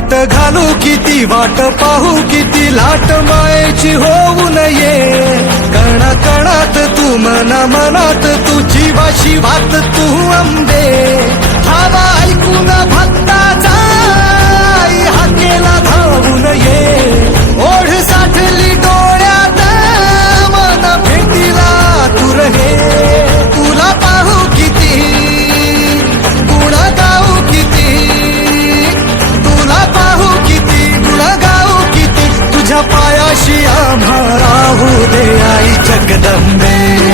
वाट घालू किती वाट पाहू किती लाट मायेची होऊ नये. कणा कणात तू मना मनात तू जीवाशी वात तू अंबे हवा ऐकू भक्ताचा आभाराहू दे आई जगदंबे.